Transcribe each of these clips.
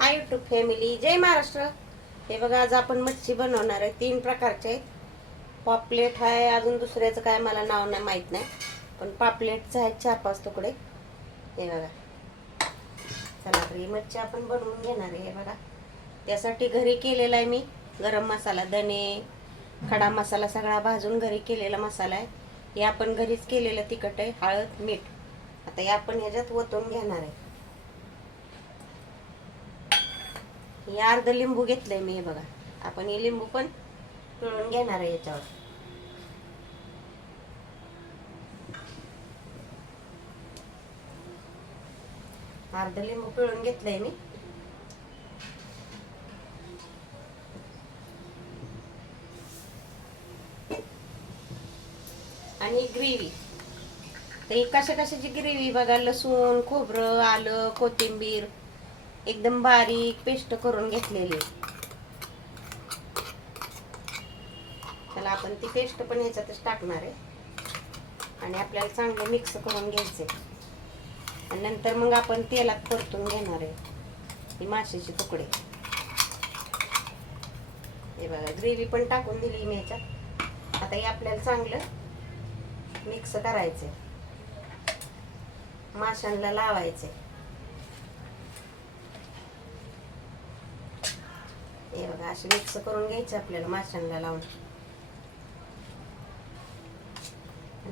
Hi YouTube family, जय महाराष्ट्र. हे बघा, आज आपण मच्छी बनवणार आहे. 3 प्रकारचे आहेत. पापलेट आहे, अजून दुसऱ्याचं काय मला नाव नाही माहीत नाही, पण पापलेटचं आहे 4-5 तुकडे. हे बघा. चला तर ही मच्छी आपण बनवून घेणार आहे. हे बघा, त्यासाठी घरी केलेला आहे मी गरम मसाला, धने, खडा मसाला सगळा भाजून घरी केलेला मसाला आहे. हे आपण घरीच केलेलं तिखट आहे, हळद, मीठ. आता हे आपण ह्याच्यात ओतून घेणार आहे. हे अर्ध लिंबू घेतलंय मी. हे बघा, आपण हे लिंबू पण पिळून घेणार आहे याच्यावर. अर्ध लिंबू पिळून घेतलंय मी. आणि ग्रेव्ही, तर ही कशाची ग्रेव्ही बघा, लसूण, खोबरं, आलं, कोथिंबीर एकदम बारीक पेस्ट करून घेतलेली. त्याला आपण ती पेस्ट पण ह्याच्यातच टाकणार आहे आणि आपल्याला चांगलं मिक्स करून घ्यायचे. आणि नंतर मग आपण तेलात परतून घेणार आहे ही माशाचे तुकडे. हे बघा, ग्रेव्ही पण टाकून दिली मी ह्याच्यात. आता हे आपल्याला चांगलं मिक्स करायचे, माशांना लावायचे. हे बघा, असे मिक्स करून घ्यायचे आपल्याला माशांना लावून.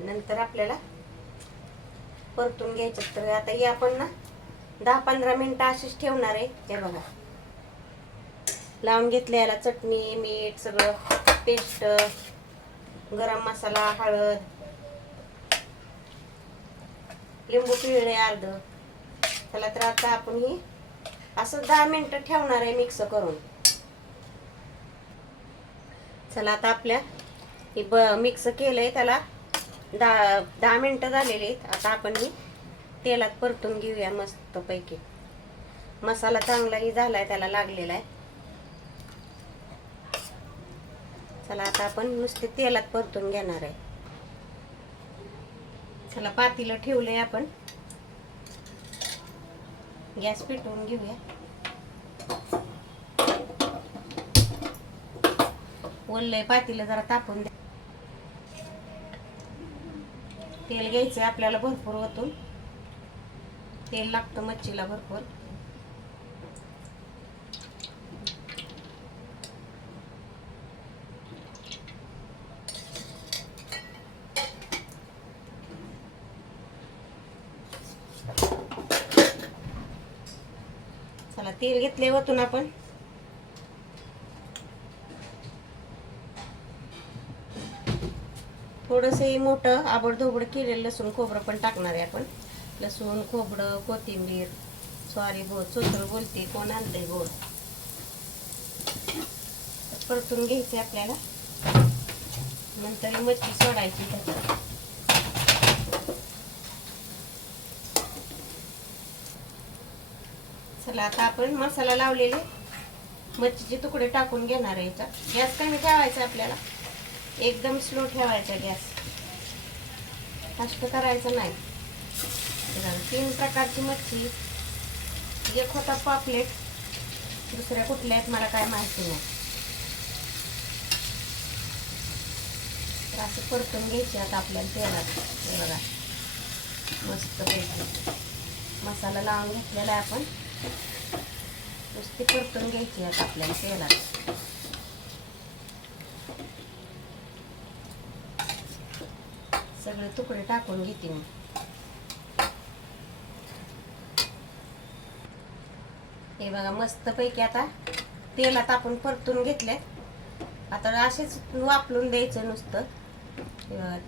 नंतर आपल्याला परतून घ्यायचे. तर आता हे आपण ना 10-15 मिनिटं अशीच ठेवणार आहे. हे बघा, लावून घेतले. याला चटणी, मीठ, सगळं पेस्ट, गरम मसाला, हळद, लिंबू पिळले अर्ध. त्याला तर आता आपण ही असं 10 मिनिटं ठेवणार आहे मिक्स करून. चला, आता आपल्या मिक्स केलंय, त्याला 10 मिनिटं झालेली आहेत. आता आपण ही तेलात परतून घेऊया मस्त पैकी. मसाला चांगलाही झालाय, त्याला लागलेला आहे. चला, आता आपण नुसते तेलात परतून घेणार आहे. चला, पातीला ठेवलंय आपण. गॅस पेटवून घेऊया. ओललंय पातीला, जरा तापून द्या. तेल घ्यायचंय आपल्याला भरपूर ओतून. तेल लागतं मच्छीला भरपूर. चला, तेल घेतले ओतून आपण. थोडंसं मोठं आबडधोबड केलेलं लसूण खोबरं पण टाकणार आहे आपण. लसूण, खोबरं, कोथिंबीर. सॉरी, चोचर बोलते, कोण आणलंय गोड. परतून घ्यायचे आपल्याला. नंतर मच्छी सोडायची त्याच्यात. चला, आता आपण मसाला लावलेले मच्छीचे तुकडे टाकून घेणार आहे. याच्यात गॅस कमी ठेवायचा आपल्याला, एकदम स्लो ठेवायचा गॅस, फास्ट करायचं नाही. 3 प्रकारची मच्छी. एक होता पापलेट, दुसऱ्या कुठल्या आहेत मला काय माहिती नाही. तर असं परतून घ्यायची आता आपल्याला तेलात. हे बघा, मस्त पैकी मसाला लावून घेतलेला आहे आपण. नुसती परतून घ्यायची आता आपल्याला तेलात. सगळे तुकडे टाकून घेते मी. हे बघा, मस्त पैकी आता तेलात आपण परतून घेतले. आता असेच वापरून द्यायचं नुसतं.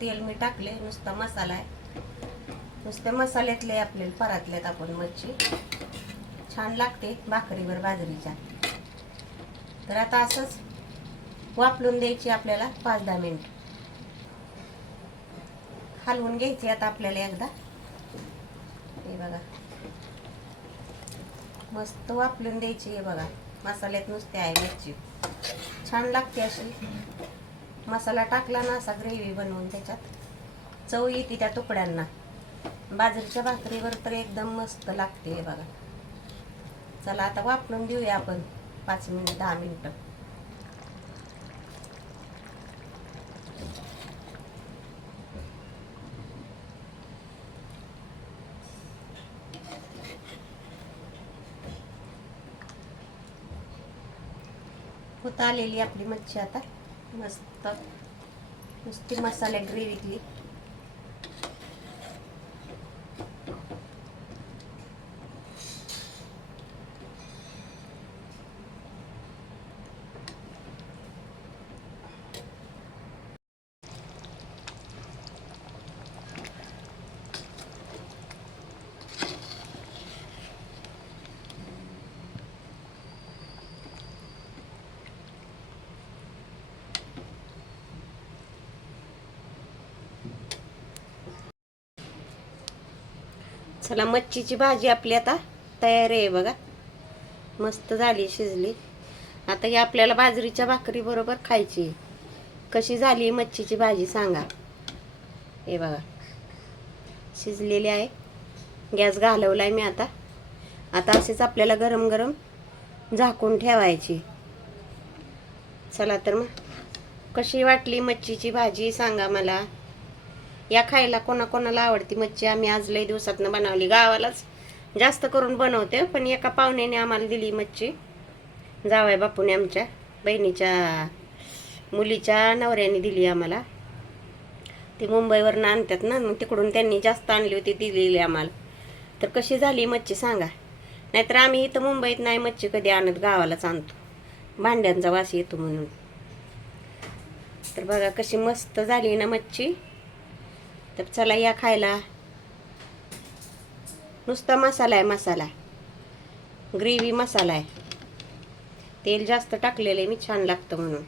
तेल मी टाकले, नुसता मसाला आहे. नुसते मसाल्यातले आपल्याला परातल्यात आपण मच्छी. छान लागते भाकरीवर, बाजरीच्या. तर आता असंच वापरून द्यायची आपल्याला 5-10 मिनिट. हलवून घ्यायची आता आपल्याला एकदा. हे बघा, मस्त वापरून द्यायची. हे बघा, मसाल्यात नुसते आहे मिरची. छान लागते अशी. मसाला टाकला ना असा ग्रेव्ही बनवून, त्याच्यात चव येते त्या तुकड्यांना. बाजरीच्या भाकरीवर तर एकदम मस्त लागते. हे बघा, चला आता वापरून घेऊया आपण 5 मिनिट 10 मिनिटं. होत आलेली आपली मच्छी आता मस्त नुसती मसाले ग्रेव्हीतली. चला मच्छीची भाजी आपली आता तयार आहे बघा. मस्त झाली, शिजली. आता ही आपल्याला बाजरीच्या भाकरी बरोबर खायची. कशी झाली मच्छीची भाजी सांगा. हे बघा शिजलेली आहे. गॅस घालवलाय मी आता. आता असेच आपल्याला गरम गरम झाकून ठेवायची. चला तर मग कशी वाटली मच्छीची भाजी सांगा मला. या खायला कोणाकोणाला आवडती मच्छी. आम्ही आज लई दिवसातनं बनवली. गावालाच जास्त करून बनवते, पण एका पाहुण्याने आम्हाला दिली मच्छी. जावई बापूने आमच्या बहिणीच्या मुलीच्या नवऱ्याने दिली आम्हाला. ती मुंबईवरनं आणतात ना, मग तिकडून त्यांनी जास्त आणली होती, दिलेली आम्हाला. तर कशी झाली मच्छी सांगा. नाहीतर आम्ही इथं मुंबईत नाही मच्छी कधी आणत, गावालाच आणतो, भांड्यांचा वास येतो म्हणून. तर बघा कशी मस्त झाली ना मच्छी. तर चला या खायला. नुसता मसाला आहे, मसाला ग्रेव्ही मसाला आहे. तेल जास्त टाकलेलं आहे मी, छान लागतं म्हणून.